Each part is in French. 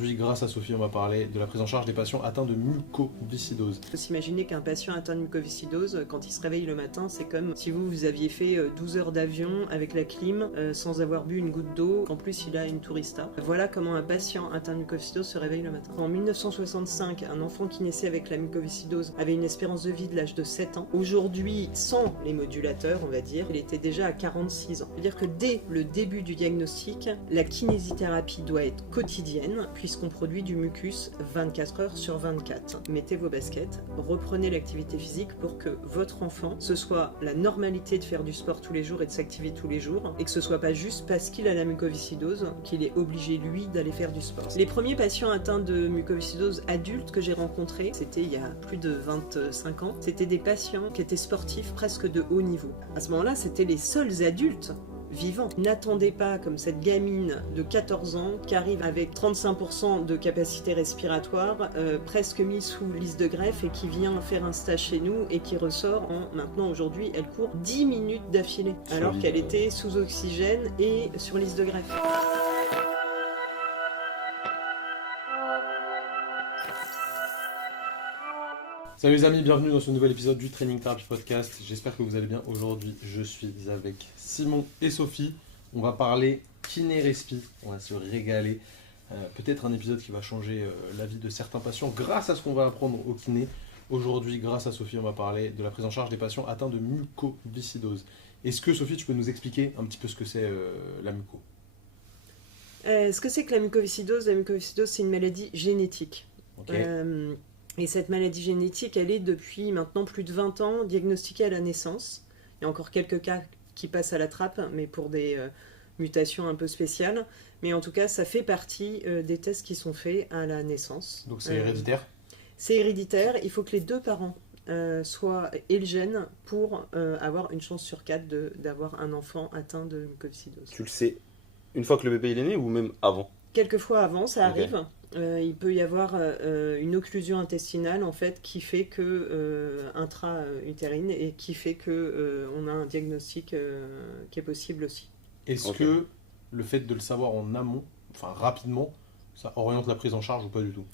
Aujourd'hui, grâce à Sophie, on va parler de la prise en charge des patients atteints de mucoviscidose. Il faut s'imaginer qu'un patient atteint de mucoviscidose, quand il se réveille le matin, c'est comme si vous aviez fait 12 heures d'avion avec la clim, sans avoir bu une goutte d'eau, en plus il a une tourista. Voilà comment un patient atteint de mucoviscidose se réveille le matin. En 1965, un enfant qui naissait avec la mucoviscidose avait une espérance de vie de l'âge de 7 ans. Aujourd'hui, sans les modulateurs, on va dire, il était déjà à 46 ans. C'est-à-dire que dès le début du diagnostic, la kinésithérapie doit être quotidienne, puisqu'on produit du mucus 24 heures sur 24. Mettez vos baskets, reprenez l'activité physique pour que votre enfant, ce soit la normalité de faire du sport tous les jours et de s'activer tous les jours, et que ce soit pas juste parce qu'il a la mucoviscidose qu'il est obligé, lui, d'aller faire du sport. Les premiers patients atteints de mucoviscidose adultes que j'ai rencontrés, c'était il y a plus de 25 ans, c'était des patients qui étaient sportifs presque de haut niveau. À ce moment-là, c'était les seuls adultes vivant. N'attendez pas comme cette gamine de 14 ans qui arrive avec 35% de capacité respiratoire, presque mise sous liste de greffe et qui vient faire un stage chez nous et qui ressort maintenant aujourd'hui, elle court 10 minutes d'affilée alors qu'elle était sous oxygène et sur liste de greffe. Salut les amis, bienvenue dans ce nouvel épisode du Training Therapy Podcast. J'espère que vous allez bien. Aujourd'hui, je suis avec Simon et Sophie. On va parler kiné-respi, on va se régaler. Peut-être un épisode qui va changer la vie de certains patients grâce à ce qu'on va apprendre au kiné. Aujourd'hui, grâce à Sophie, on va parler de la prise en charge des patients atteints de mucoviscidose. Est-ce que Sophie, tu peux nous expliquer un petit peu ce que c'est la muco? Ce que c'est que la mucoviscidose? La mucoviscidose, c'est une maladie génétique. Okay. Et cette maladie génétique, elle est depuis maintenant plus de 20 ans diagnostiquée à la naissance. Il y a encore quelques cas qui passent à la trappe, mais pour des mutations un peu spéciales. Mais en tout cas, ça fait partie des tests qui sont faits à la naissance. Donc c'est héréditaire? C'est héréditaire. Il faut que les deux parents soient et le gène pour avoir une chance sur 4 d'avoir un enfant atteint de mucoviscidose. Tu le sais une fois que le bébé il est né ou même avant? Quelquefois avant, ça arrive. Okay. Il peut y avoir une occlusion intestinale en fait qui fait que intra-utérine et qui fait que on a un diagnostic qui est possible aussi. Est-ce que le fait de le savoir en amont, enfin rapidement, ça oriente la prise en charge ou pas du tout?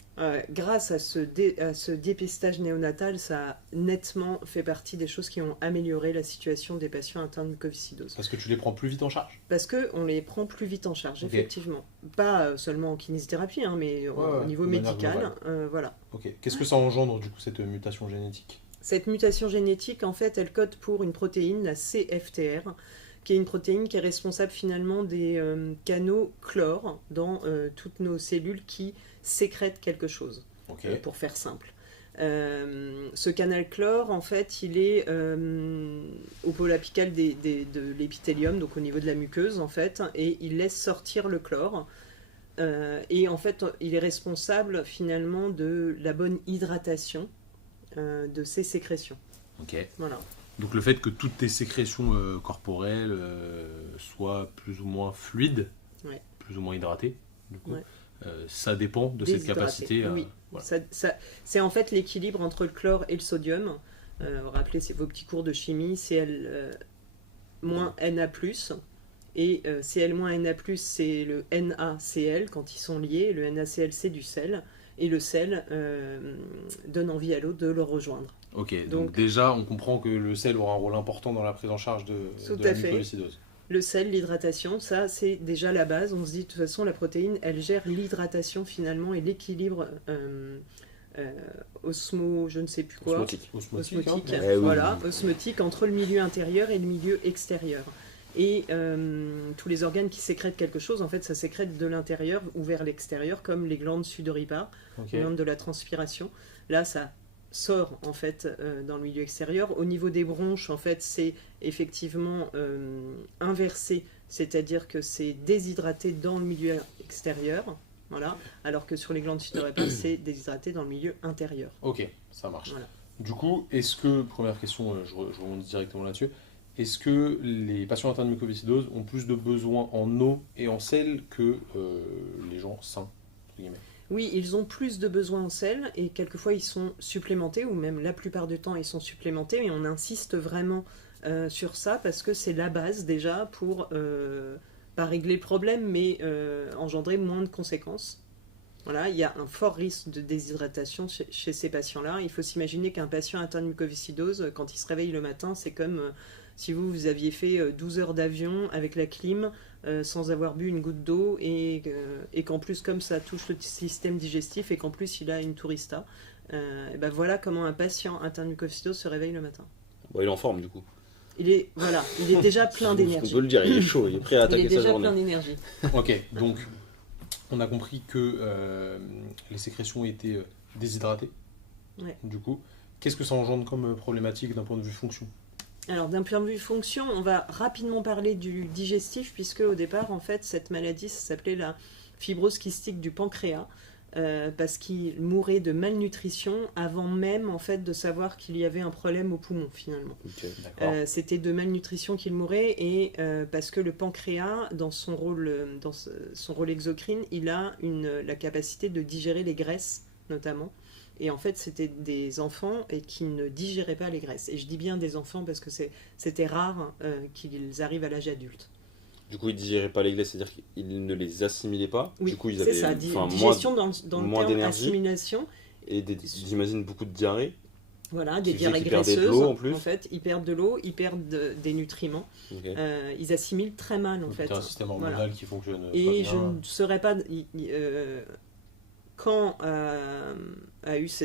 Grâce à ce dépistage néonatal, ça a nettement fait partie des choses qui ont amélioré la situation des patients atteints de mucoviscidose. Parce que tu les prends plus vite en charge? Parce qu'on les prend plus vite en charge, effectivement. Pas seulement en kinésithérapie, hein, mais au niveau médical. Voilà. Ok. Qu'est-ce que ça engendre du coup, cette mutation génétique? Cette mutation génétique, en fait, elle code pour une protéine, la CFTR, qui est une protéine qui est responsable finalement des canaux chlore dans toutes nos cellules qui sécrètent quelque chose, pour faire simple. Ce canal chlore, en fait, il est au pôle apical de l'épithélium, donc au niveau de la muqueuse, en fait, et il laisse sortir le chlore. Et en fait, il est responsable finalement de la bonne hydratation de ces sécrétions. Ok. Voilà. Donc le fait que toutes tes sécrétions corporelles soient plus ou moins fluides, plus ou moins hydratées, du coup, ça dépend de cette capacité à... Oui. Voilà. C'est en fait l'équilibre entre le chlore et le sodium. Rappelez vos petits cours de chimie, Cl moins Na+, et Cl moins Na+, c'est le NaCl quand ils sont liés, le NaCl c'est du sel, et le sel donne envie à l'eau de le rejoindre. Ok, donc déjà on comprend que le sel aura un rôle important dans la prise en charge de la mucoviscidose. Le sel, l'hydratation, ça c'est déjà la base. On se dit de toute façon la protéine, elle gère l'hydratation finalement et l'équilibre je ne sais plus quoi. Osmotique, hein. Voilà, osmotique entre le milieu intérieur et le milieu extérieur. Et tous les organes qui sécrètent quelque chose, en fait, ça sécrète de l'intérieur ou vers l'extérieur, comme les glandes sudoripares, les glandes de la transpiration. Là, ça sort en fait dans le milieu extérieur. Au niveau des bronches, en fait, c'est effectivement inversé, c'est-à-dire que c'est déshydraté dans le milieu extérieur, voilà, alors que sur les glandes sudoripares, c'est déshydraté dans le milieu intérieur. Ok, ça marche. Voilà. Du coup, est-ce que, première question, je remonte directement là-dessus, est-ce que les patients atteints de mucoviscidose ont plus de besoins en eau et en sel que les gens sains, entre guillemets? Oui, ils ont plus de besoins en sel et quelquefois ils sont supplémentés, ou même la plupart du temps ils sont supplémentés, mais on insiste vraiment sur ça parce que c'est la base déjà pour, pas régler le problème, mais engendrer moins de conséquences. Voilà, il y a un fort risque de déshydratation chez ces patients-là. Il faut s'imaginer qu'un patient atteint de mucoviscidose, quand il se réveille le matin, c'est comme si vous aviez fait 12 heures d'avion avec la clim sans avoir bu une goutte d'eau et qu'en plus, comme ça touche le système digestif et qu'en plus il a une tourista. Et ben voilà comment un patient atteint de mucoviscidose se réveille le matin. Bon, il est en forme du coup. Il est déjà plein d'énergie. On peut le dire, il est chaud, il est prêt à attaquer sa Il est déjà journée. plein d'énergie. Ok, donc on a compris que les sécrétions étaient déshydratées. Ouais. Du coup, qu'est-ce que ça engendre comme problématique d'un point de vue fonction? Alors d'un point de vue fonction, on va rapidement parler du digestif puisque au départ, en fait, cette maladie ça s'appelait la fibrose kystique du pancréas. Parce qu'il mourait de malnutrition avant même en fait de savoir qu'il y avait un problème au poumon finalement. Ok. D'accord. C'était de malnutrition qu'il mourait et parce que le pancréas dans son rôle exocrine, il a la capacité de digérer les graisses notamment. Et en fait, c'était des enfants et qui ne digéraient pas les graisses. Et je dis bien des enfants parce que c'était rare qu'ils arrivent à l'âge adulte. Du coup, ils digéraient pas les graisses, c'est-à-dire qu'ils ne les assimilaient pas. Oui, du coup, ils c'est avaient ça, moins, digestion dans le moins terme d'énergie. assimilation. et j'imagine beaucoup de diarrhée. Voilà, des Qui faisait diarrhées qu'ils perdaient de graisseuses, l'eau, en plus. fait, ils perdent de l'eau, ils perdent des nutriments, Ok. ils assimilent très mal en Donc, fait. t'as un système hormonal Voilà. qui fonctionne pas Et bien. je ne saurais pas quand a eu ce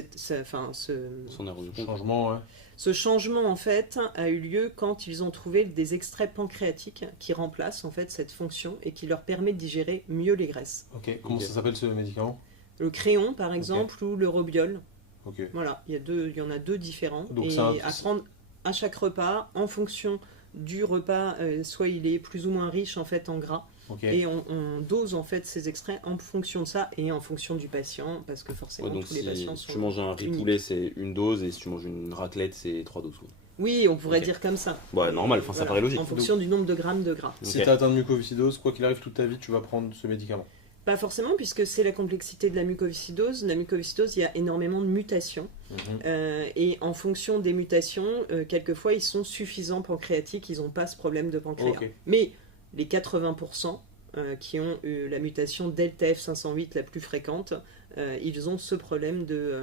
On s'en est rendu compte. Changement, ouais. changement en fait a eu lieu quand ils ont trouvé des extraits pancréatiques qui remplacent en fait cette fonction et qui leur permet de digérer mieux les graisses. Ok, comment Ok. ça s'appelle ce médicament? Le créon par exemple ou le robiol. Ok. Voilà, il y en a deux différents. Donc, et c'est un- à prendre à chaque repas, en fonction du repas, soit il est plus ou moins riche en fait en gras, Ok. et on dose en fait ces extraits en fonction de ça et en fonction du patient, parce que forcément Ouais, donc tous les si patients sont. tu manges un riz uniques. poulet, c'est une dose, et si tu manges une raclette, c'est 3 doses. Oui, on pourrait Ok. dire comme ça. Ouais, normal, enfin, ça paraît logique. En fonction du nombre de grammes de gras. Si Ok. tu as atteint de mucoviscidose, quoi qu'il arrive toute ta vie, tu vas prendre ce médicament. Pas forcément, puisque c'est la complexité de la mucoviscidose. La mucoviscidose, il y a énormément de mutations. Et en fonction des mutations, quelquefois ils sont suffisants pancréatiques, ils n'ont pas ce problème de pancréas. Ok. Mais les 80% qui ont eu la mutation Delta F508 la plus fréquente, ils ont ce problème de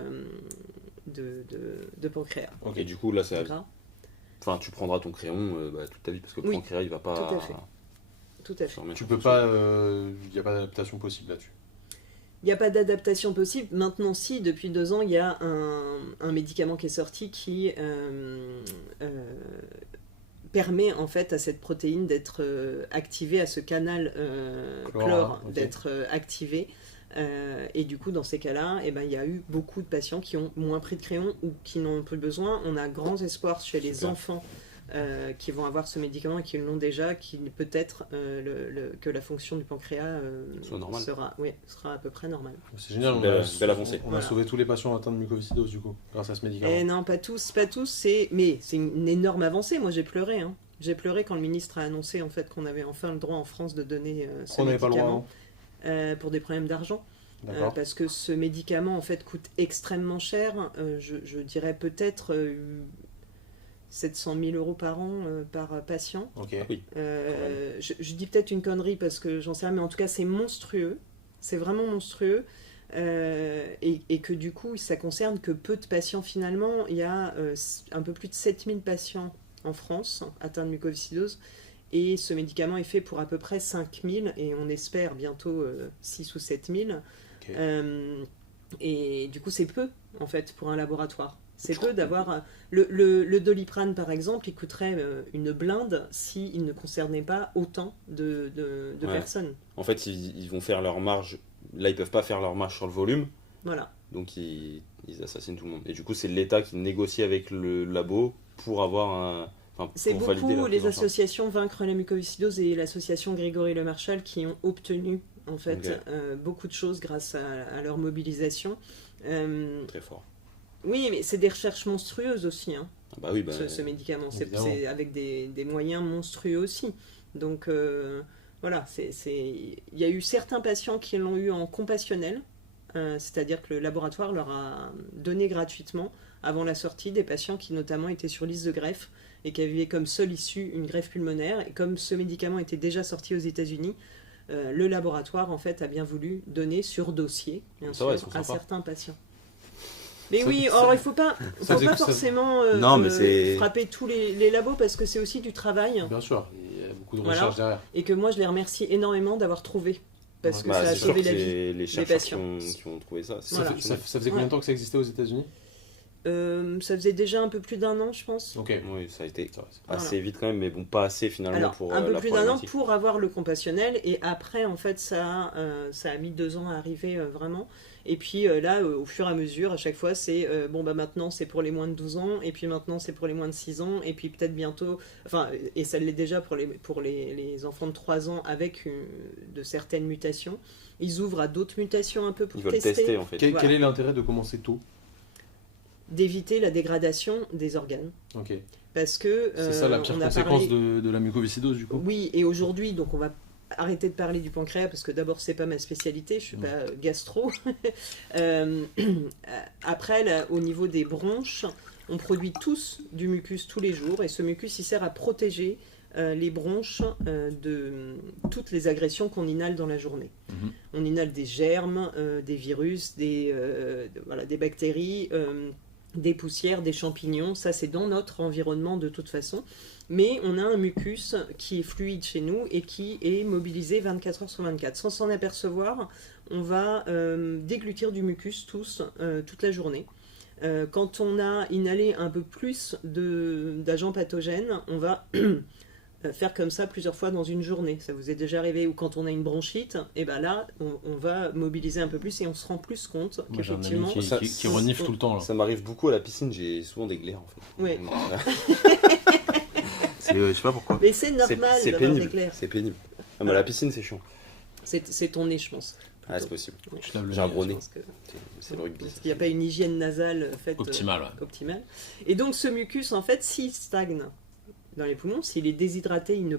pancréas. Ok. Et du coup, là, c'est. Gras. Enfin, tu prendras ton crayon toute ta vie, parce que le Oui, pancréas, il va pas. tout à fait. Tout à fait. se remettre Tu en peux fonction. pas. Il n'y a pas d'adaptation possible là-dessus. Il n'y a pas d'adaptation possible. Maintenant, si, depuis 2 ans, il y a un médicament qui est sorti qui permet en fait à cette protéine d'être activée, à ce canal chlore ok. d'être activé. Et du coup, dans ces cas-là, eh ben, il y a eu beaucoup de patients qui ont moins pris de crayon ou qui n'en ont plus besoin. On a grands espoirs chez les Super. enfants qui vont avoir ce médicament et qui l'ont déjà, qui peut-être que la fonction du pancréas Soit normale. sera à peu près normale. C'est génial, on Belle- a, belle avancée. on a Voilà. sauvé tous les patients atteints de mucoviscidose du coup, grâce à ce médicament. Eh non, pas tous, mais c'est une énorme avancée. Moi, j'ai pleuré. Hein. J'ai pleuré quand le ministre a annoncé en fait qu'on avait enfin le droit en France de donner ce Pourquoi on n'avait pas le droit médicament avant pour des problèmes d'argent. D'accord. Parce que ce médicament en fait coûte extrêmement cher. Je dirais peut-être 700 000 euros par an par patient. Ok. Oui. Je dis peut-être une connerie parce que j'en sais rien, mais en tout cas c'est monstrueux. C'est vraiment monstrueux. Et que du coup ça concerne que peu de patients finalement. Il y a un peu plus de 7000 patients en France atteints de mucoviscidose. Et ce médicament est fait pour à peu près 5000 et on espère bientôt 6 ou 7000. Ok. Et du coup, c'est peu en fait pour un laboratoire. C'est peu d'avoir. Le Doliprane par exemple, il coûterait une blinde s'il ne concernait pas autant de Ouais. personnes. En fait, ils vont faire leur marge. Là, ils peuvent pas faire leur marge sur le volume, Voilà. donc ils assassinent tout le monde. Et du coup, c'est l'État qui négocie avec le labo pour avoir un. Enfin, C'est pour valider beaucoup la les prise en charge. associations Vaincre la mucoviscidose et l'association Grégory Le Marchal qui ont obtenu en fait Ok. beaucoup de choses grâce à leur mobilisation. Très fort. Oui, mais c'est des recherches monstrueuses aussi, hein, Ah bah oui, bah, ce médicament. évidemment. C'est avec des moyens monstrueux aussi. Donc voilà, il y a eu certains patients qui l'ont eu en compassionnel, c'est-à-dire que le laboratoire leur a donné gratuitement, avant la sortie, des patients qui notamment étaient sur liste de greffe et qui avaient comme seule issue une greffe pulmonaire. Et comme ce médicament était déjà sorti aux États-Unis, le laboratoire en fait a bien voulu donner sur dossier, bien Ça va, ils sûr, sont à sympas. certains patients. Mais Ça- oui, ça- or il faut pas faisait- forcément Non, mais c'est- frapper tous les labos parce que c'est aussi du travail Bien sûr, il y a beaucoup de Voilà. recherches derrière. et que moi je les remercie énormément d'avoir trouvé parce que Bah, ça a c'est sûr sauvé que la vie. c'est les chercheurs patients. qui ont trouvé ça. C'est Voilà. Ça, exceptionnel. ça faisait combien de temps que ça existait aux États-Unis? Ça faisait déjà un peu plus d'un an, je pense. Ok. Oui, ça a été Ça va, c'est- assez vite quand même, mais bon, pas assez finalement Alors, pour un peu la plus d'un an problématique. pour avoir le compassionnel, et après, en fait, ça a mis 2 ans à arriver vraiment. Et puis là, au fur et à mesure, à chaque fois, c'est bon, bah maintenant c'est pour les moins de 12 ans, et puis maintenant c'est pour les moins de 6 ans, et puis peut-être bientôt, enfin, et ça l'est déjà pour les enfants de 3 ans avec de certaines mutations. Ils ouvrent à d'autres mutations un peu pour Ils veulent tester en fait. Quel, Voilà. quel est l'intérêt de commencer tôt? D'éviter la dégradation des organes. Ok. Parce que. C'est ça la pire on a conséquence parlé- de la mucoviscidose du coup? Oui, et aujourd'hui, donc on va arrêter de parler du pancréas parce que d'abord c'est pas ma spécialité, je suis Mm. pas gastro. Après, là, au niveau des bronches, on produit tous du mucus tous les jours et ce mucus il sert à protéger les bronches de toutes les agressions qu'on inhale dans la journée. Mhm. On inhale des germes, des virus, des bactéries, des poussières, des champignons, ça c'est dans notre environnement de toute façon. Mais on a un mucus qui est fluide chez nous et qui est mobilisé 24 heures sur 24. Sans s'en apercevoir, on va déglutir du mucus tous, toute la journée. Quand on a inhalé un peu plus d'agents pathogènes, on va faire comme ça plusieurs fois dans une journée. Ça vous est déjà arrivé? Ou quand on a une bronchite, et ben là, on va mobiliser un peu plus et on se rend plus compte Moi j'ai un ami qu'effectivement... qui, Ça- qui renifle tout le temps là. Ça m'arrive beaucoup à la piscine, j'ai souvent des glaires en fait. Ouais. Je sais pas pourquoi. Mais c'est normal C'est d'avoir des pénible. glaires. C'est pénible. Ah, mais à la piscine c'est chiant. C'est ton nez, je pense. Ah, c'est possible. Tu te laves le J'ai un nez, gros Je nez. pense que- C'est le rugby. Parce qu'il n'y a pas une hygiène nasale faite Optimal, ouais. optimale. Et donc ce mucus, en fait, s'il stagne dans les poumons, s'il est déshydraté, il ne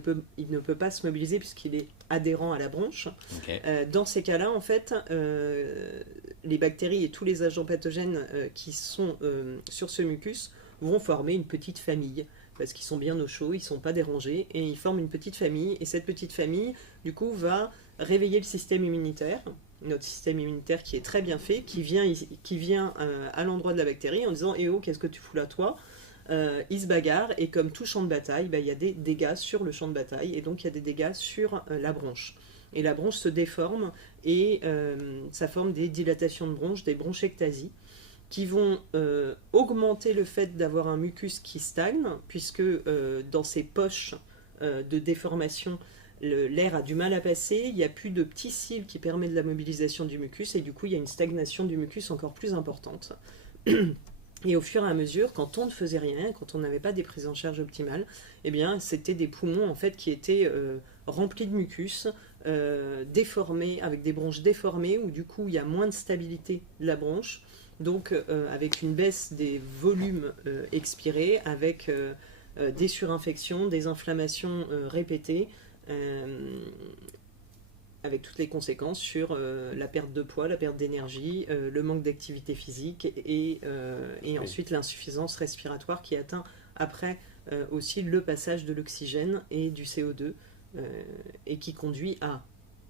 peut pas se mobiliser puisqu'il est adhérent à la bronche. Ok. Dans ces cas-là, en fait, les bactéries et tous les agents pathogènes qui sont sur ce mucus vont former une petite famille. Parce qu'ils sont bien au chaud, ils ne sont pas dérangés, et ils forment une petite famille. Et cette petite famille, du coup, va réveiller le système immunitaire, notre système immunitaire qui est très bien fait, qui vient à l'endroit de la bactérie en disant « Eh oh, qu'est-ce que tu fous là, toi ?» Il se bagarre, et comme tout champ de bataille, il y a des dégâts sur le champ de bataille, et donc il y a des dégâts sur la bronche. Et la bronche se déforme, et ça forme des dilatations de bronche, des bronchectasies, qui vont augmenter le fait d'avoir un mucus qui stagne, puisque dans ces poches de déformation, l'air a du mal à passer, il n'y a plus de petits cils qui permettent de la mobilisation du mucus, et du coup il y a une stagnation du mucus encore plus importante. Et au fur et à mesure, quand on ne faisait rien, quand on n'avait pas des prises en charge optimales, eh bien c'était des poumons en fait qui étaient remplis de mucus, déformés, avec des bronches déformées, où du coup il y a moins de stabilité de la bronche, donc avec une baisse des volumes expirés, avec des surinfections, des inflammations répétées, avec toutes les conséquences sur la perte de poids, la perte d'énergie, le manque d'activité physique et ensuite l'insuffisance respiratoire qui atteint après aussi le passage de l'oxygène et du CO2 et qui conduit à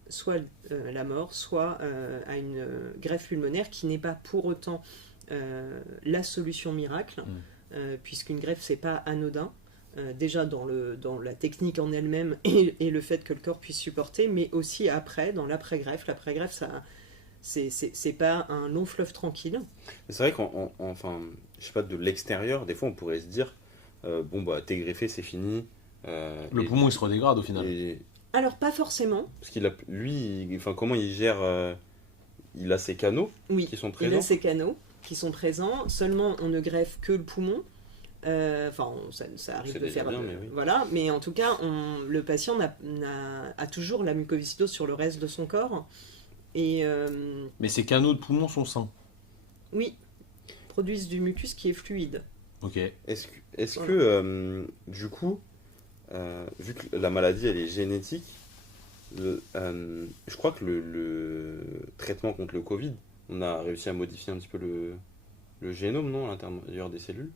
soit la mort, soit à une greffe pulmonaire qui n'est pas pour autant la solution miracle, puisqu'une greffe c'est pas anodin. Déjà dans la technique en elle-même et le fait que le corps puisse supporter, mais aussi après, dans l'après-greffe. L'après-greffe, ça, c'est pas un long fleuve tranquille. C'est vrai qu'enfin, je sais pas, de l'extérieur, des fois on pourrait se dire bon bah t'es greffé, c'est fini. Le poumon il se redégrade au final. Alors pas forcément. Parce qu'il a, comment il gère il a ses canaux Oui, qui sont il présents. a ses canaux qui sont présents. Seulement, on ne greffe que le poumon. Enfin, ça arrive C'est de déjà faire. bien, mais oui. Voilà, mais en tout cas, le patient a toujours la mucoviscidose sur le reste de son corps. Et Mais ces canaux de poumon sont sains. oui, produisent du mucus qui est fluide. Ok. Est-ce que du coup, vu que la maladie elle est génétique, je crois que le traitement contre le Covid, on a réussi à modifier un petit peu le génome, non, à l'intérieur des cellules.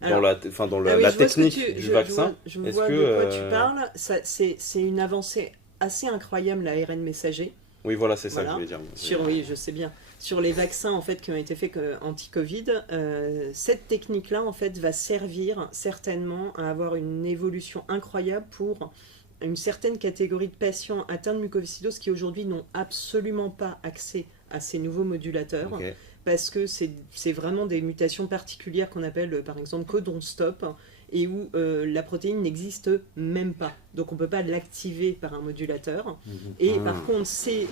Alors, Dans la ah oui, la je vois ce que technique du je vaccin. je est-ce vois que, de quoi tu parles. C'est une avancée assez incroyables, l'ARN messager. Oui, voilà, c'est ça Voilà. que je voulais dire. Oui, je sais bien. Sur les vaccins en fait qui ont été faits anti-Covid, cette technique-là en fait va servir certainement à avoir une évolution incroyable pour une certaine catégorie de patients atteints de mucoviscidose qui aujourd'hui n'ont absolument pas accès à ces nouveaux modulateurs. Ok. Parce que c'est vraiment des mutations particulières qu'on appelle par exemple codon stop et où la protéine n'existe même pas. Donc on ne peut pas l'activer par un modulateur. Et par contre, ces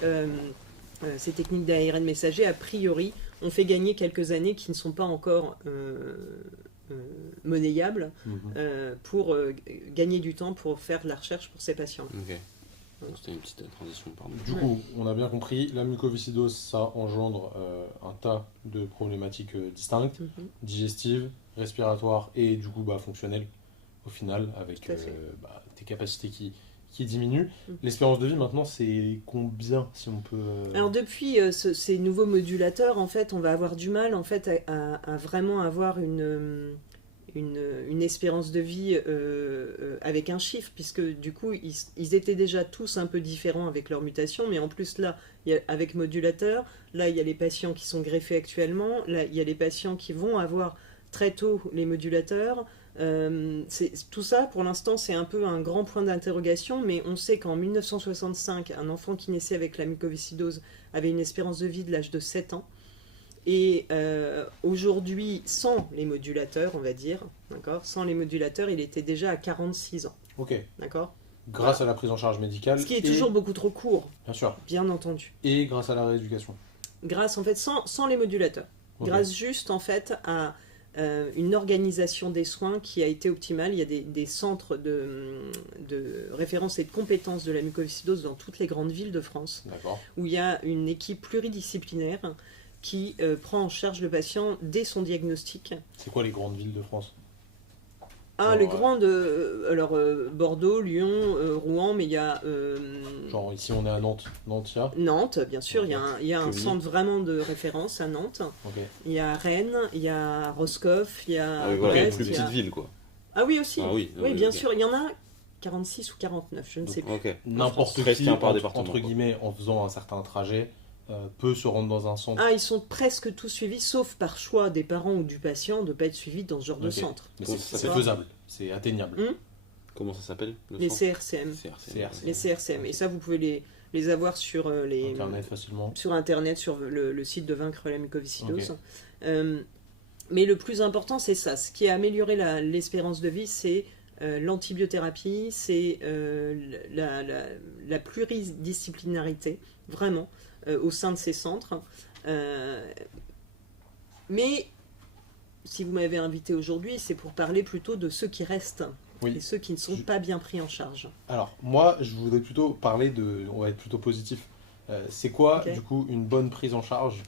techniques d'ARN messager, a priori, ont fait gagner quelques années qui ne sont pas encore monnayables pour gagner du temps pour faire de la recherche pour ces patients. Ok. C'était une petite transition, pardon. Du coup, on a bien compris, la mucoviscidose, ça engendre un tas de problématiques distinctes, digestives, respiratoires et du coup fonctionnelles au final, avec tes capacités qui diminuent. L'espérance de vie maintenant, c'est combien si on peut... Alors depuis ces nouveaux modulateurs, en fait, on va avoir du mal en fait, à vraiment avoir une espérance de vie avec un chiffre, puisque du coup ils étaient déjà tous un peu différents avec leur mutation, mais en plus là, avec modulateur, là il y a les patients qui sont greffés actuellement, là il y a les patients qui vont avoir très tôt les modulateurs. Tout ça pour l'instant c'est un peu un grand point d'interrogation, mais on sait qu'en 1965 un enfant qui naissait avec la mucoviscidose avait une espérance de vie de l'âge de 7 ans. Et aujourd'hui, sans les modulateurs, on va dire, d'accord, sans les modulateurs, il était déjà à 46 ans. Ok. D'accord. Grâce à la prise en charge médicale. Ce qui est toujours beaucoup trop court. Bien sûr. Bien entendu. Et grâce à la rééducation. Grâce, en fait, sans les modulateurs. Okay. Grâce juste, en fait, à une organisation des soins qui a été optimale. Il y a des centres de référence et de compétences de la mucoviscidose dans toutes les grandes villes de France. D'accord. Où il y a une équipe pluridisciplinaire qui prend en charge le patient dès son diagnostic. C'est quoi les grandes villes de France? Les grandes... Bordeaux, Lyon, Rouen, mais il y a... Genre ici on est à Nantes. Nantes, bien sûr, il y a un centre vraiment de référence à Nantes. Okay. Il y a Rennes, il y a Roscoff, il y a... Ah oui, voilà, Brest, plus petite ville, quoi. Ah oui, aussi. Ah oui, bien sûr, il y en a 46 ou 49, je ne sais plus. Okay. N'importe qui, entre guillemets, en faisant un certain trajet, peut se rendre dans un centre. Ils sont presque tous suivis, sauf par choix des parents ou du patient de ne pas être suivis dans ce genre de centre. Mais c'est faisable, c'est atteignable. Comment ça s'appelle? Les CRCM. Les CRCM. Et ça, vous pouvez les avoir sur Internet facilement. Sur Internet, sur le site de Vaincre la mucoviscidose. Mais le plus important, c'est ça. Ce qui a amélioré l'espérance de vie, c'est l'antibiothérapie, c'est la pluridisciplinarité, vraiment. Au sein de ces centres. Mais si vous m'avez invité aujourd'hui, c'est pour parler plutôt de ceux qui restent et ceux qui ne sont pas bien pris en charge. Alors, moi, je voudrais plutôt parler on va être plutôt positif. C'est quoi, du coup, une bonne prise en charge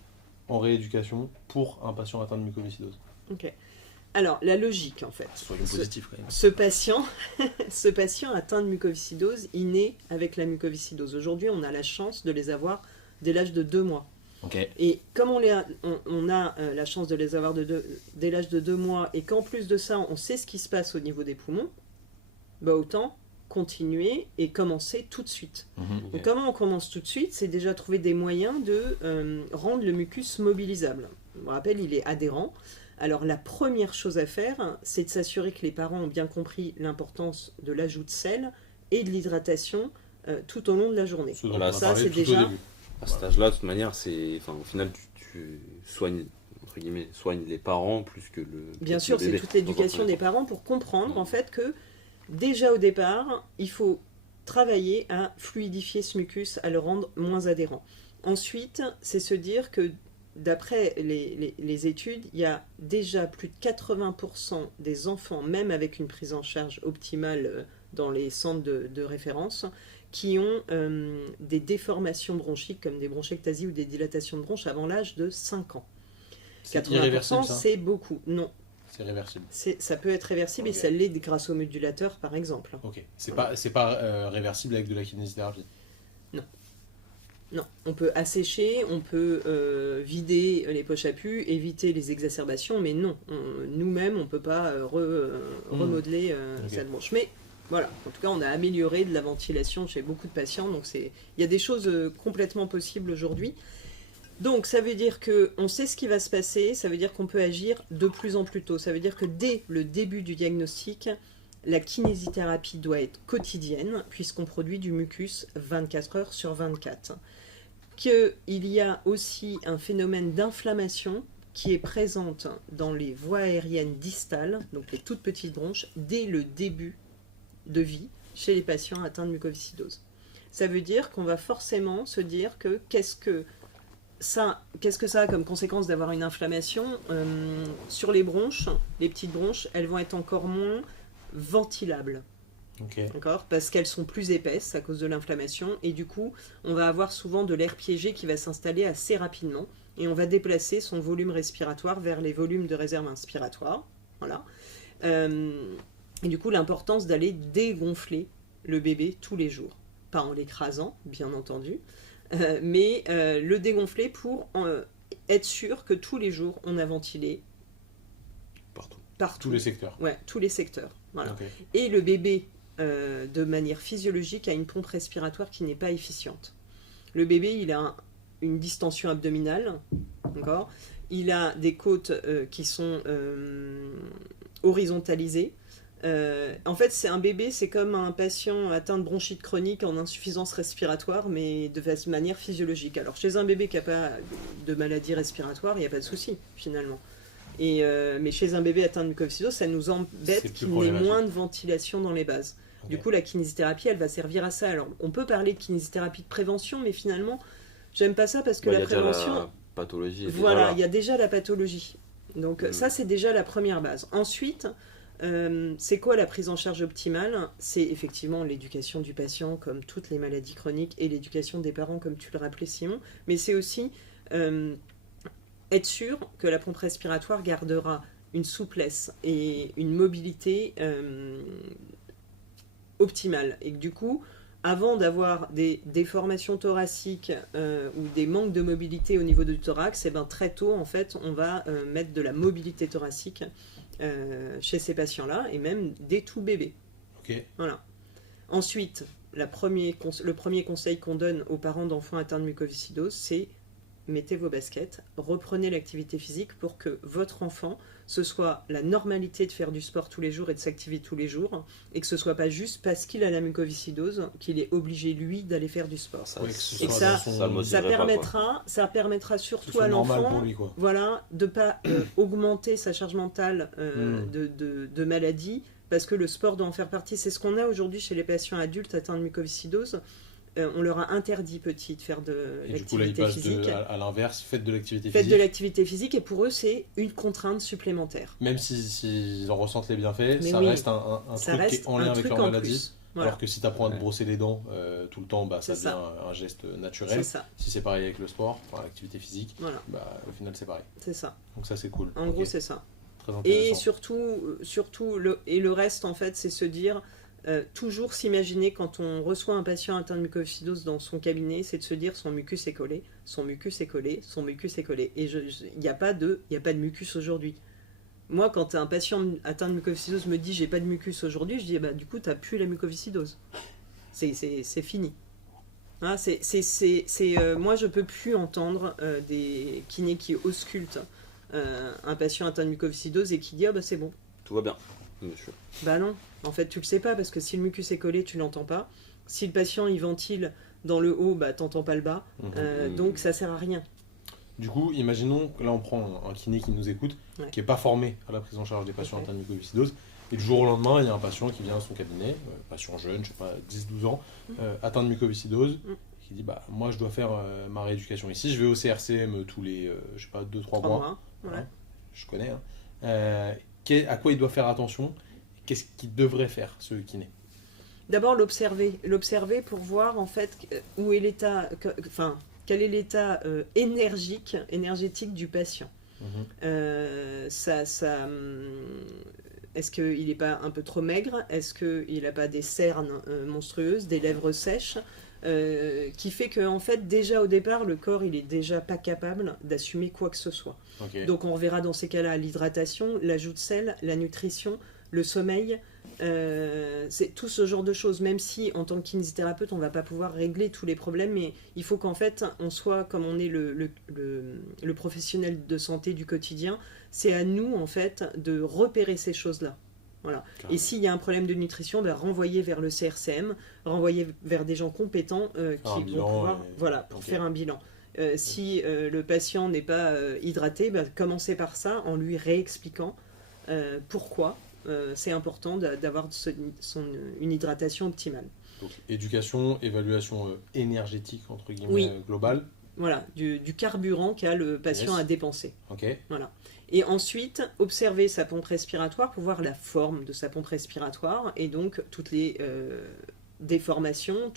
en rééducation pour un patient atteint de mucoviscidose? Ok. Alors, la logique, en fait. Soyons positifs, quand même. Ce patient atteint de mucoviscidose, il naît avec la mucoviscidose. Aujourd'hui, on a la chance de les avoir dès l'âge de 2 mois. Okay. Et comme on a la chance de les avoir dès l'âge de 2 mois, et qu'en plus de ça, on sait ce qui se passe au niveau des poumons, autant continuer et commencer tout de suite. Donc, comment on commence tout de suite? C'est déjà trouver des moyens de rendre le mucus mobilisable. Je me rappelle, il est adhérent. Alors, la première chose à faire, c'est de s'assurer que les parents ont bien compris l'importance de l'ajout de sel et de l'hydratation tout au long de la journée. Ça, c'est déjà... À cet âge-là, de toute manière, au final, tu soignes, entre guillemets, les parents plus que le Bien sûr, c'est toute l'éducation des parents pour comprendre, en fait, que déjà au départ, il faut travailler à fluidifier ce mucus, à le rendre moins adhérent. Ensuite, c'est se dire que, d'après les études, il y a déjà plus de 80% des enfants, même avec une prise en charge optimale dans les centres de référence, qui ont des déformations bronchiques comme des bronchectasies ou des dilatations de bronches avant l'âge de 5 ans. 80%, c'est beaucoup. Non. C'est réversible. Ça peut être réversible et ça l'est grâce au modulateur, par exemple. Ok. C'est pas réversible avec de la kinésithérapie? Non. Non. On peut assécher, on peut vider les poches à pus, éviter les exacerbations, mais non. Nous-mêmes, on ne peut pas remodeler cette bronche. Mais Voilà, en tout cas, on a amélioré de la ventilation chez beaucoup de patients, donc il y a des choses complètement possibles aujourd'hui. Donc, ça veut dire qu'on sait ce qui va se passer, ça veut dire qu'on peut agir de plus en plus tôt. Ça veut dire que dès le début du diagnostic, la kinésithérapie doit être quotidienne, puisqu'on produit du mucus 24 heures sur 24. Qu'il y a aussi un phénomène d'inflammation qui est présente dans les voies aériennes distales, donc les toutes petites bronches, dès le début de vie chez les patients atteints de mucoviscidose. Ça veut dire qu'on va forcément se dire que qu'est-ce que ça a comme conséquence d'avoir une inflammation sur les bronches, les petites bronches, elles vont être encore moins ventilables. Okay. D'accord, parce qu'elles sont plus épaisses à cause de l'inflammation et du coup on va avoir souvent de l'air piégé qui va s'installer assez rapidement et on va déplacer son volume respiratoire vers les volumes de réserve inspiratoire. Voilà. Et du coup, l'importance d'aller dégonfler le bébé tous les jours. Pas en l'écrasant, bien entendu, mais le dégonfler pour être sûr que tous les jours, on a ventilé partout. Tous les secteurs. Ouais, tous les secteurs. Voilà. Okay. Et le bébé, de manière physiologique, a une pompe respiratoire qui n'est pas efficiente. Le bébé, il a une distension abdominale, d'accord ? Il a des côtes qui sont horizontalisées. En fait, c'est un bébé, c'est comme un patient atteint de bronchite chronique en insuffisance respiratoire, mais de manière physiologique. Alors, chez un bébé qui n'a pas de maladie respiratoire, il n'y a pas de souci, finalement. Mais chez un bébé atteint de mucoviscidose, ça nous embête qu'il n'ait moins de ventilation dans les bases. Okay. Du coup, la kinésithérapie, elle va servir à ça. Alors, on peut parler de kinésithérapie de prévention, mais finalement, j'aime pas ça parce que la prévention... La pathologie est voilà, il y a déjà la pathologie. Donc, ça, c'est déjà la première base. Ensuite... c'est quoi la prise en charge optimale ? C'est effectivement l'éducation du patient comme toutes les maladies chroniques et l'éducation des parents comme tu le rappelais Simon, mais c'est aussi être sûr que la pompe respiratoire gardera une souplesse et une mobilité optimale et que du coup avant d'avoir des déformations thoraciques ou des manques de mobilité au niveau du thorax, et ben très tôt en fait on va mettre de la mobilité thoracique chez ces patients-là, et même dès tout bébé. Okay. Voilà. Ensuite, le premier conseil qu'on donne aux parents d'enfants atteints de mucoviscidose, c'est mettez vos baskets, reprenez l'activité physique pour que votre enfant, ce soit la normalité de faire du sport tous les jours et de s'activer tous les jours, et que ce soit pas juste parce qu'il a la mucoviscidose qu'il est obligé, lui, d'aller faire du sport. Et que ça permettra surtout à l'enfant voilà, de ne pas augmenter sa charge mentale de maladie, parce que le sport doit en faire partie. C'est ce qu'on a aujourd'hui chez les patients adultes atteints de mucoviscidose. On leur a interdit petit de faire de l'activité physique. À l'inverse, faites de l'activité physique. Faites de l'activité physique et pour eux, c'est une contrainte supplémentaire. Même s'ils en ressentent les bienfaits, ça reste un truc qui est en lien avec leur maladie. Voilà. Alors que si tu apprends à te brosser les dents tout le temps, bah, ça devient un geste naturel. Si c'est pareil avec le sport, l'activité physique, bah, au final c'est pareil. C'est ça. Donc ça c'est cool. En gros c'est ça. Très intéressant. Et surtout le reste en fait, c'est se dire... toujours s'imaginer quand on reçoit un patient atteint de mucoviscidose dans son cabinet, c'est de se dire son mucus est collé, son mucus est collé, son mucus est collé. Et il n'y a pas de mucus aujourd'hui. Moi, quand un patient atteint de mucoviscidose me dit j'ai pas de mucus aujourd'hui, je dis bah du coup t'as plus la mucoviscidose. C'est fini. Hein, moi je peux plus entendre des kinés qui auscultent un patient atteint de mucoviscidose et qui dit ah bah c'est bon. Tout va bien, monsieur. Bah non. En fait, tu le sais pas parce que si le mucus est collé, tu l'entends pas. Si le patient il ventile dans le haut, bah t'entends pas le bas. Donc ça sert à rien. Du coup, imaginons que là on prend un kiné qui nous écoute, qui est pas formé à la prise en charge des patients atteints de mucoviscidose, et du jour au lendemain, il y a un patient qui vient à son cabinet, patient jeune, je sais pas, 10-12 ans, atteint de mucoviscidose, qui dit bah moi je dois faire ma rééducation ici, je vais au CRCM tous les je sais pas 2-3 mois. Voilà. Je connais. À quoi il doit faire attention? Qu'est-ce qu'il devrait faire, ce kiné? D'abord, l'observer pour voir en fait où est l'état, quel est l'état énergétique du patient. Est-ce qu'il n'est pas un peu trop maigre? Est-ce qu'il n'a pas des cernes monstrueuses, des lèvres sèches qui fait que en fait déjà au départ le corps il est déjà pas capable d'assumer quoi que ce soit. Donc on reverra dans ces cas-là l'hydratation, l'ajout de sel, la nutrition, le sommeil, c'est tout ce genre de choses, même si en tant que kinésithérapeute, on ne va pas pouvoir régler tous les problèmes, mais il faut qu'en fait, on soit, comme on est le professionnel de santé du quotidien, c'est à nous, en fait, de repérer ces choses-là. Voilà. Carrément. Et s'il y a un problème de nutrition, renvoyer vers le CRCM, renvoyer vers des gens compétents qui vont pouvoir, pour faire un bilan. Si le patient n'est pas hydraté, commencer par ça en lui réexpliquant pourquoi c'est important d'avoir une hydratation optimale. Donc, éducation, évaluation énergétique, entre guillemets, globale. Voilà, du carburant qu'a le patient à dépenser. Ok. Voilà. Et ensuite, observer sa pompe respiratoire pour voir la forme de sa pompe respiratoire et donc toutes les déformations,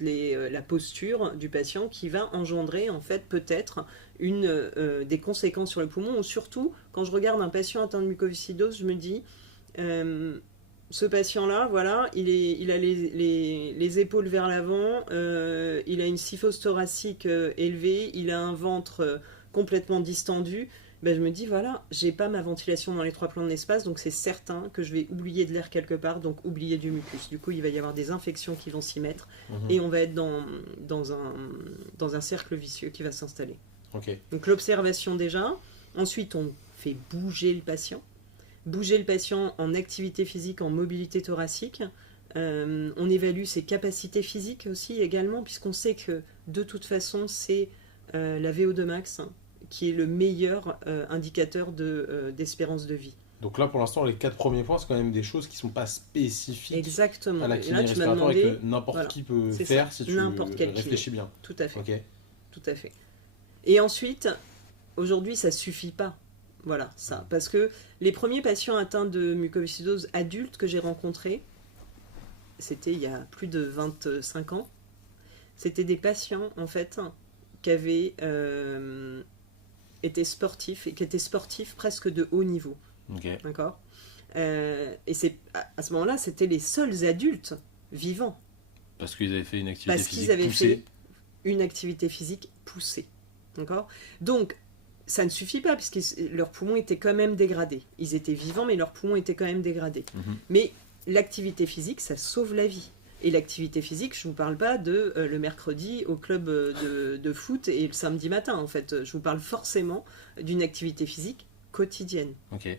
la posture du patient qui va engendrer en fait peut-être des conséquences sur le poumon. Ou surtout, quand je regarde un patient atteint de mucoviscidose, je me dis, ce patient-là, voilà, il a les épaules vers l'avant, il a une syphose thoracique élevée, il a un ventre complètement distendu. Je me dis, voilà, j'ai pas ma ventilation dans les 3 plans de l'espace, donc c'est certain que je vais oublier de l'air quelque part, donc oublier du mucus. Du coup, il va y avoir des infections qui vont s'y mettre, et on va être dans un cercle vicieux qui va s'installer. Okay. Donc l'observation déjà. Ensuite, on fait bouger le patient. Bouger le patient en activité physique, en mobilité thoracique. On évalue ses capacités physiques aussi également, puisqu'on sait que de toute façon, c'est la VO2 max qui est le meilleur indicateur d'espérance de vie. Donc là, pour l'instant, les 4 premiers points, c'est quand même des choses qui ne sont pas spécifiques Exactement. à la kiné respiratoire et que n'importe qui peut faire si tu réfléchis bien. Tout à fait. Okay. Tout à fait. Et ensuite, aujourd'hui, ça ne suffit pas. Voilà, ça. Parce que les premiers patients atteints de mucoviscidose adultes que j'ai rencontrés, c'était il y a plus de 25 ans, c'était des patients, en fait, qui avaient été sportifs, et qui étaient sportifs presque de haut niveau. Okay. D'accord. Et à ce moment-là, c'était les seuls adultes vivants. Parce qu'ils avaient fait une activité physique poussée. Parce qu'ils avaient fait une activité physique poussée. D'accord. Donc, ça ne suffit pas, puisque leurs poumons étaient quand même dégradés. Ils étaient vivants, mais leurs poumons étaient quand même dégradés. Mais l'activité physique, ça sauve la vie. Et l'activité physique, je ne vous parle pas de le mercredi au club de foot et le samedi matin, en fait. Je vous parle forcément d'une activité physique quotidienne. Okay.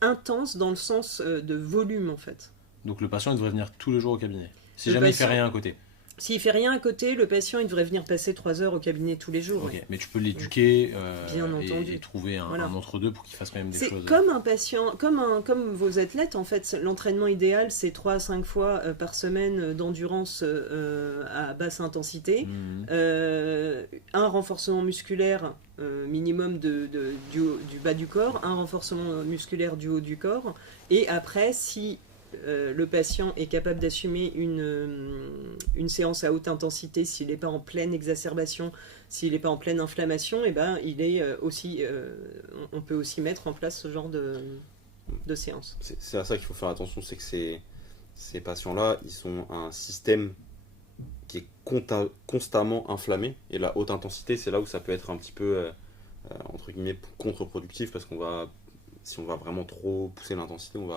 Intense dans le sens de volume, en fait. Donc le patient, il devrait venir tous les jours au cabinet. Si jamais il ne fait rien à côté. S'il fait rien à côté, le patient, il devrait venir passer 3 heures au cabinet tous les jours. Ok, ouais. Mais tu peux l'éduquer et trouver un entre-deux pour qu'il fasse quand même des choses. C'est comme un patient, comme vos athlètes, en fait. L'entraînement idéal, c'est 3 à 5 fois par semaine d'endurance à basse intensité. Un renforcement musculaire minimum du bas du corps, un renforcement musculaire du haut du corps. Et après, si le patient est capable d'assumer une séance à haute intensité, s'il n'est pas en pleine exacerbation, s'il n'est pas en pleine inflammation, et il est aussi, on peut aussi mettre en place ce genre de séance. C'est à ça qu'il faut faire attention, c'est que ces patients-là, ils ont un système qui est constamment inflammé, et la haute intensité, c'est là où ça peut être un petit peu entre guillemets contre-productif, parce si on va vraiment trop pousser l'intensité, on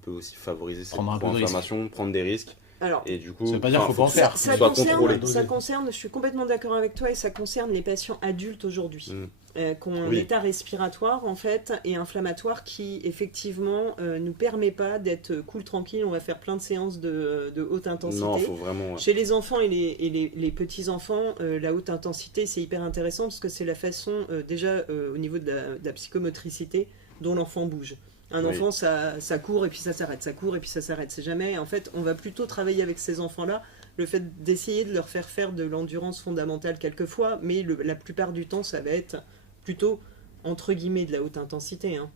peut aussi favoriser cette inflammation, prendre des risques. Alors, et du coup, ça veut pas dire qu'il faut pas en faire. Ça concerne, je suis complètement d'accord avec toi, et ça concerne les patients adultes aujourd'hui, qui ont un état respiratoire en fait et inflammatoire qui effectivement nous permet pas d'être cool tranquille. On va faire plein de séances de haute intensité. Non, faut vraiment. Chez les enfants et les petits enfants, la haute intensité c'est hyper intéressant parce que c'est la façon déjà au niveau de la psychomotricité dont l'enfant bouge. Un enfant, ça court et puis ça s'arrête, ça court et puis ça s'arrête. C'est jamais. En fait, on va plutôt travailler avec ces enfants-là, le fait d'essayer de leur faire de l'endurance fondamentale quelquefois, mais la plupart du temps, ça va être plutôt, entre guillemets, de la haute intensité. Hein.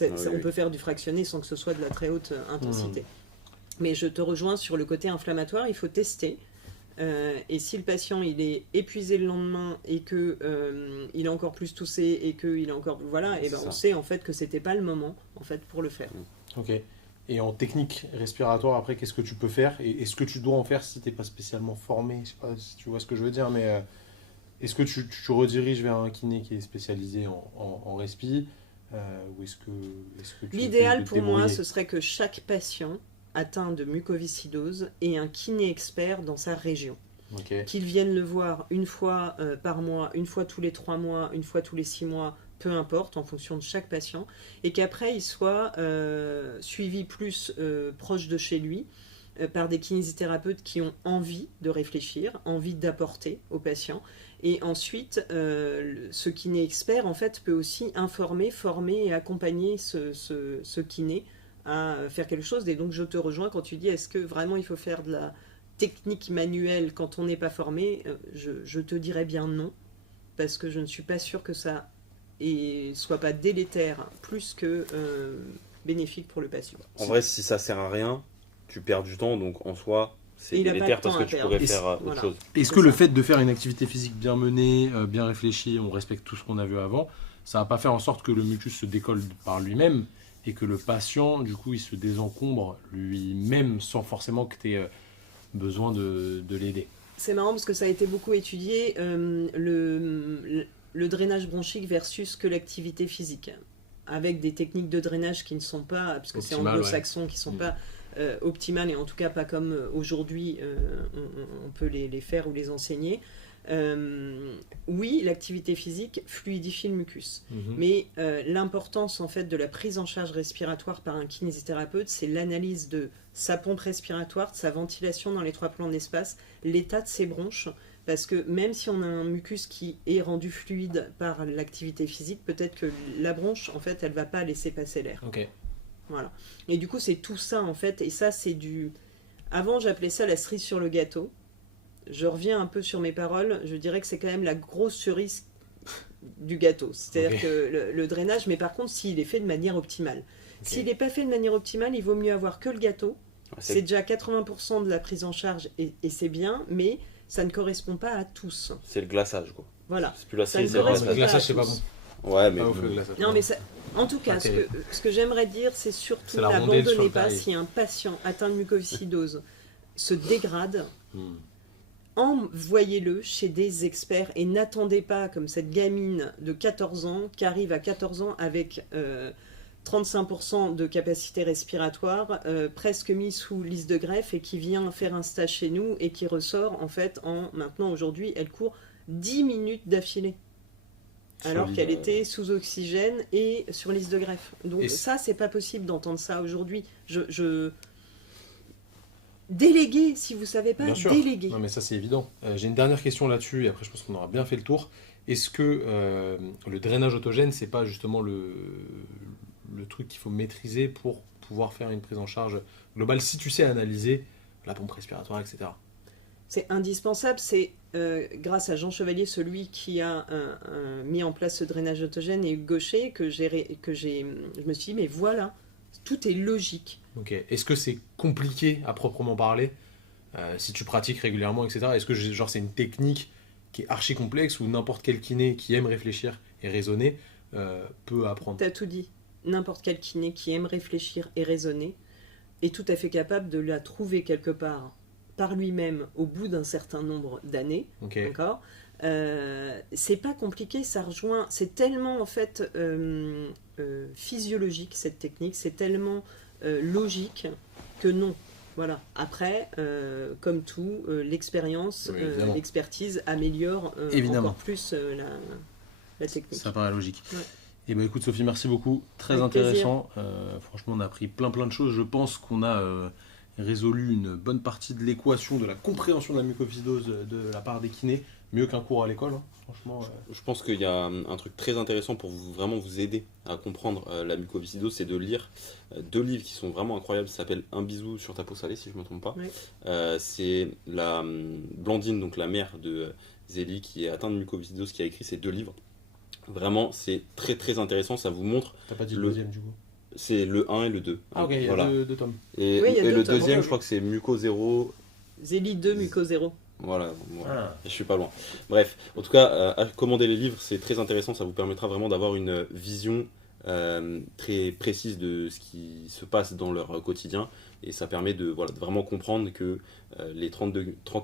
On peut faire du fractionné sans que ce soit de la très haute intensité. Mais je te rejoins sur le côté inflammatoire, il faut tester. Et si le patient il est épuisé le lendemain et que il est encore plus toussé et que il est encore on sait en fait que c'était pas le moment en fait pour le faire. Ok. Et en technique respiratoire après qu'est-ce que tu peux faire et est-ce que tu dois en faire si t'es pas spécialement formé, je sais pas si tu vois ce que je veux dire, mais est-ce que tu rediriges vers un kiné qui est spécialisé en respi ou est-ce que tu l'idéal pour moi ce serait que chaque patient atteint de mucoviscidose et un kiné expert dans sa région. Ok. Qu'ils viennent le voir une fois par mois, une fois tous les 3 mois, une fois tous les 6 mois, peu importe, en fonction de chaque patient, et qu'après il soit suivi plus proche de chez lui par des kinésithérapeutes qui ont envie de réfléchir, envie d'apporter au patient. Et ensuite, ce kiné expert, en fait, peut aussi informer, former et accompagner ce kiné à faire quelque chose. Et donc, je te rejoins quand tu dis, est-ce que vraiment il faut faire de la technique manuelle quand on n'est pas formé? Je te dirais bien non, parce que je ne suis pas sûre que ça soit pas délétère plus que bénéfique pour le patient. En vrai, si ça sert à rien, tu perds du temps, donc en soi, c'est Il a pas délétère de temps parce que à tu perdre. pourrais faire autre Voilà. chose. Est-ce C'est que le ça. fait de faire une activité physique bien menée, bien réfléchie, on respecte tout ce qu'on a vu avant, ça va pas faire en sorte que le mucus se décolle par lui-même et que le patient, du coup, il se désencombre lui-même sans forcément que tu aies besoin de l'aider? C'est marrant parce que ça a été beaucoup étudié, le drainage bronchique versus que l'activité physique, avec des techniques de drainage qui ne sont pas, parce que c'est Optimales, anglo-saxon, qui ne sont pas optimales, et en tout cas pas comme aujourd'hui on peut les faire ou les enseigner. Oui, l'activité physique fluidifie le mucus, mais l'importance en fait de la prise en charge respiratoire par un kinésithérapeute, c'est l'analyse de sa pompe respiratoire, de sa ventilation dans les 3 plans d'espace, l'état de ses bronches, parce que même si on a un mucus qui est rendu fluide par l'activité physique, peut-être que la bronche, en fait, elle va pas laisser passer l'air. Ok. Voilà. Et du coup, c'est tout ça, en fait, et ça, c'est du... Avant, j'appelais ça la cerise sur le gâteau. Je reviens un peu sur mes paroles, je dirais que c'est quand même la grosse cerise du gâteau. C'est-à-dire que le drainage, mais par contre, s'il est fait de manière optimale. S'il n'est pas fait de manière optimale, il vaut mieux avoir que le gâteau. C'est déjà 80% de la prise en charge, et c'est bien, mais ça ne correspond pas à tous. C'est le glaçage, quoi. Voilà. C'est plus la Ça ne cerise, c'est le correspond Le glaçage. glaçage, c'est pas tous. bon. Ouais, mais Pas ouf, le glaçage. Non, mais ça, en tout cas, Pas ce terrible. que j'aimerais dire, c'est surtout C'est la rondelle sur n'abandonnez le pas terrier. si un patient atteint de mucoviscidose se dégrade. Envoyez-le chez des experts et n'attendez pas comme cette gamine de 14 ans qui arrive à 14 ans avec 35% de capacité respiratoire, presque mis sous liste de greffe et qui vient faire un stage chez nous et qui ressort en fait maintenant aujourd'hui elle court 10 minutes d'affilée. Alors Solide. qu'elle était sous oxygène et sur liste de greffe. Donc Et ça, c'est pas possible d'entendre ça aujourd'hui. Déléguez, si vous savez pas, Bien sûr. déléguez. Non, mais ça, c'est évident. J'ai une dernière question là-dessus, et après, je pense qu'on aura bien fait le tour. Est-ce que le drainage autogène, c'est pas justement le truc qu'il faut maîtriser pour pouvoir faire une prise en charge globale, si tu sais analyser la pompe respiratoire, etc. C'est indispensable, c'est grâce à Jean Chevalier, celui qui a mis en place ce drainage autogène, et Hugues Gaucher, je me suis dit, mais voilà, tout est logique. Ok. Est-ce que c'est compliqué à proprement parler, si tu pratiques régulièrement, etc. Est-ce que genre c'est une technique qui est archi complexe où n'importe quel kiné qui aime réfléchir et raisonner peut apprendre? Tu as tout dit. N'importe quel kiné qui aime réfléchir et raisonner est tout à fait capable de la trouver quelque part par lui-même au bout d'un certain nombre d'années. Ok. D'accord. C'est pas compliqué, ça rejoint. C'est tellement en fait physiologique cette technique, c'est tellement logique que non. Voilà. Après, comme tout, l'expérience, Oui, évidemment. l'expertise améliore Évidemment. encore plus la technique. Ça paraît logique. Ouais. Et ben écoute Sophie, merci beaucoup. Très Avec intéressant. Franchement, on a appris plein de choses. Je pense qu'on a résolu une bonne partie de l'équation de la compréhension de la mucoviscidose de la part des kinés. Mieux qu'un cours à l'école, hein. Franchement. Je pense qu'il y a un truc très intéressant pour vraiment vous aider à comprendre la mucoviscidose, c'est de lire 2 livres qui sont vraiment incroyables. Ça s'appelle Un bisou sur ta peau salée, si je ne me trompe pas. Oui. C'est la Blandine, donc la mère de Zélie, qui est atteinte de mucoviscidose, qui a écrit ces 2 livres. Vraiment, c'est très intéressant. Ça vous montre. T'as pas dit le Le- deuxième du coup. C'est le 1 et le 2. Ah ok, il y a Voilà. deux tomes. Et, Oui, il y a et 2 le tomes. deuxième, je crois que c'est Muco 0. Zélie 2, Muco 0. Voilà. Ah. Je suis pas loin. Bref, en tout cas, commander les livres, c'est très intéressant. Ça vous permettra vraiment d'avoir une vision très précise de ce qui se passe dans leur quotidien. Et ça permet de vraiment comprendre que les 30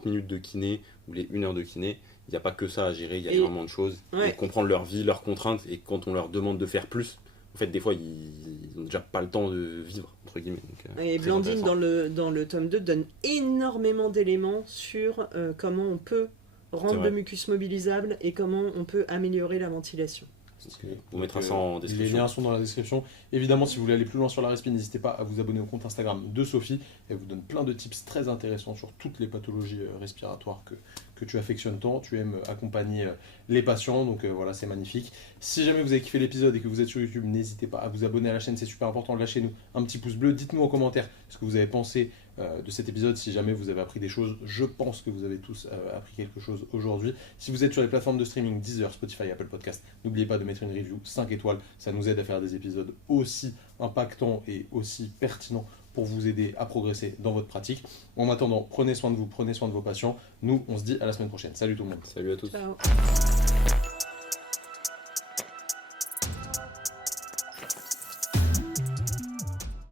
minutes de kiné ou les 1 heure de kiné, il n'y a pas que ça à gérer, il y a Et- énormément de choses. Ouais. Et comprendre leur vie, leurs contraintes. Et quand on leur demande de faire plus, en fait, des fois, ils ont déjà pas le temps de vivre, entre guillemets. Donc, Et très Blandine, intéressant. dans le tome 2, donne énormément d'éléments sur comment on peut C'est rendre vrai. le mucus mobilisable et comment on peut améliorer la ventilation. On mettra ça en Les description. liens sont dans la description. Évidemment, si vous voulez aller plus loin sur la respi, n'hésitez pas à vous abonner au compte Instagram de Sophie. Elle vous donne plein de tips très intéressants sur toutes les pathologies respiratoires que tu affectionnes tant. Tu aimes accompagner les patients, donc voilà, c'est magnifique. Si jamais vous avez kiffé l'épisode et que vous êtes sur YouTube, n'hésitez pas à vous abonner à la chaîne, c'est super important. Lâchez-nous un petit pouce bleu. Dites-nous en commentaire ce que vous avez pensé de cet épisode. Si jamais vous avez appris des choses, je pense que vous avez tous appris quelque chose aujourd'hui. Si vous êtes sur les plateformes de streaming Deezer, Spotify, Apple Podcast, n'oubliez pas de mettre une review 5 étoiles. Ça nous aide à faire des épisodes aussi impactants et aussi pertinents pour vous aider à progresser dans votre pratique. En attendant, prenez soin de vous, prenez soin de vos patients. Nous, on se dit à la semaine prochaine. Salut tout le monde. Salut à tous. Ciao.